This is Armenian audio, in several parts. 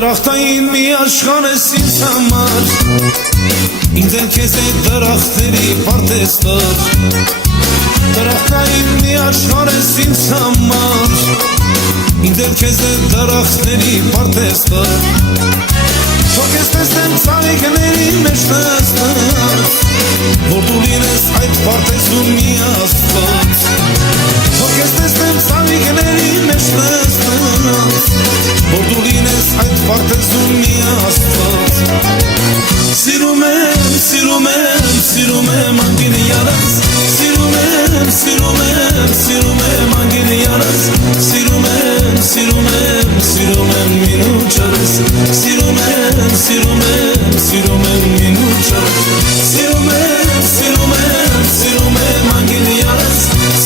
Դրախտային մի աշխարհ ես ինձ համար, ինձ էլ քեզ է դրախտերի պարտեստար։ Դրախտային մի աշխարհ ես ինձ համար, ինձ էլ քեզ է դրախտերի պարտեստար։ Թող ես տեսնեմ ծաղիկների մեջ նստած, որ դու լինես այդ պարտեզում մի Աստված։ Թող ես տեսնեմ ծաղիկների մեջ նստած, որ դու լինես այդ պարտեզում մի Աստված։ Սիրում եմ, սիրում եմ, սիրում եմ անգինի յանս, սիրում եմ, սիրում եմ, սիրում եմ անգինի յանս, սիրում եմ, սիրում եմ, սիրում եմ մինուչարս, սիրում եմ, սիրում եմ, սիրում եմ մինուչարս, սիրում եմ, սիրում եմ, սիրում եմ անգինի յանս,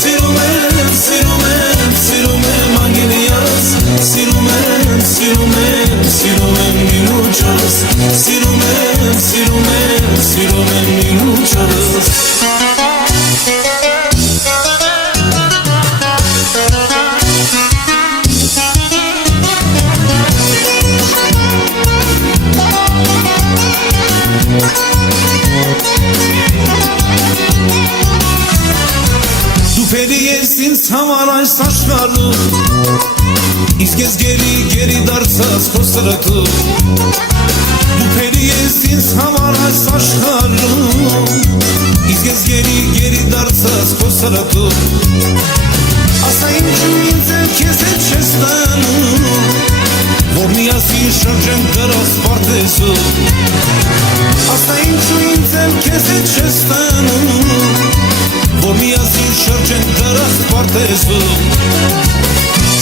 սիրում եմ, սիրում եմ, սիրում եմ անգինի յանս, սիրում եմ, սիրում եմ, սիրում եմ մինուչարս, սիրում եմ, սիրում եմ, սիրում եմ մինուչարս։ Դու փերի ես ինձ համար այս աշխարհում, իսկ ես գերի դարձած քո սրտում։ Դու փերի ես ինձ համար այս աշխարհում, իսկ ես գերի դարձած քո սրտում։ Ասա ինչու ինձ էլ քեզ հետ չես տանում, որ միասին շրջենք դրախտ պարտեզում։ Ասա ինչու ինձ էլ քեզ հետ չես տանում, որ միասին շրջենք դրախտ պարտեզում։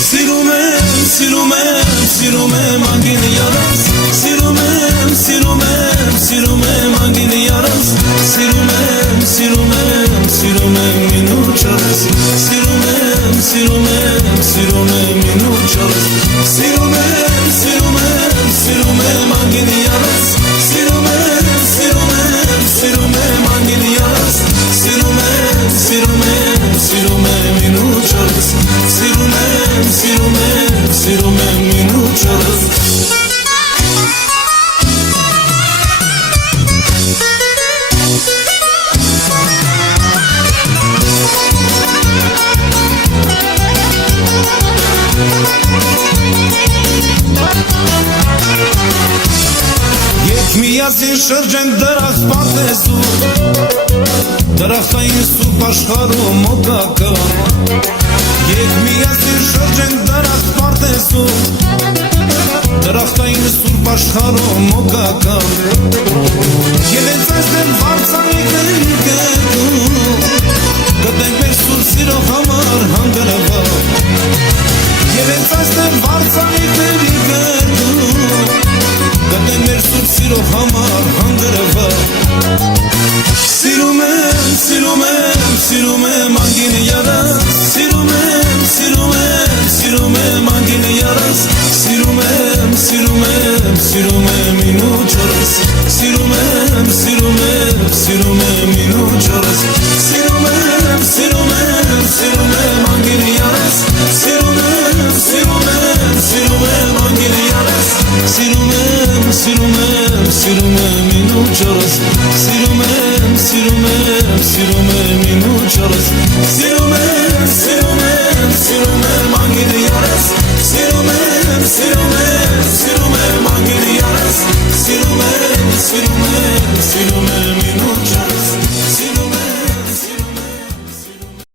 Սիրում եմ, սիրում եմ, սիրում եմ անգինի յանս, սիրում եմ, սիրում եմ, սիրում եմ անգինի յանս, սիրում եմ, սիրում եմ, սիրում եմ մինուչարս, սիրում եմ, սիրում եմ, սիրում եմ մինուչարս, սիրում եմ, սիրում եմ, սիրում եմ անգինի յանս, սիրում եմ, սիրում եմ, սիրում եմ անգինի յանս, սիրում եմ, սիրում եմ, սիրում եմ մինուչարս, սիրում եմ, սիրում եմ, սիրում եմ մինուչարս։ Եկ միասին շրջենք դրախտ պարտեզում, դրախտային սուրբ աշխարհում մոգական։ Եկ միասին շրջենք դրախտ պարտեզում, դրախտային սուրբ աշխարհում մոգական։ Եվ հենց այստեղ վարձանիկների գետում, գտնենք մեր սուրբ սիրո համար հանգրվան։ Եվ հենց այստեղ վարձանիկների գետում, գտնենք մեր սուրբ սիրո համար հանգրվան։ Սիրում եմ, սիրում եմ, սիրում եմ անգինի յանս, սիրում եմ, սիրում եմ, սիրում եմ անգինի յանս, սիրում եմ, սիրում եմ, սիրում եմ մինուչարս, սիրում եմ, սիրում եմ, սիրում եմ մինուչարս, սիրում եմ, սիրում եմ, սիրում եմ անգինի յանս, սիրում եմ, սիրում եմ, սիրում եմ անգինի յանս, սիրում եմ, սիրում եմ, սիրում եմ մինուչարս, սիրում եմ, սիրում եմ, սիրում եմ մինուչարս, սիրում եմ, սիրում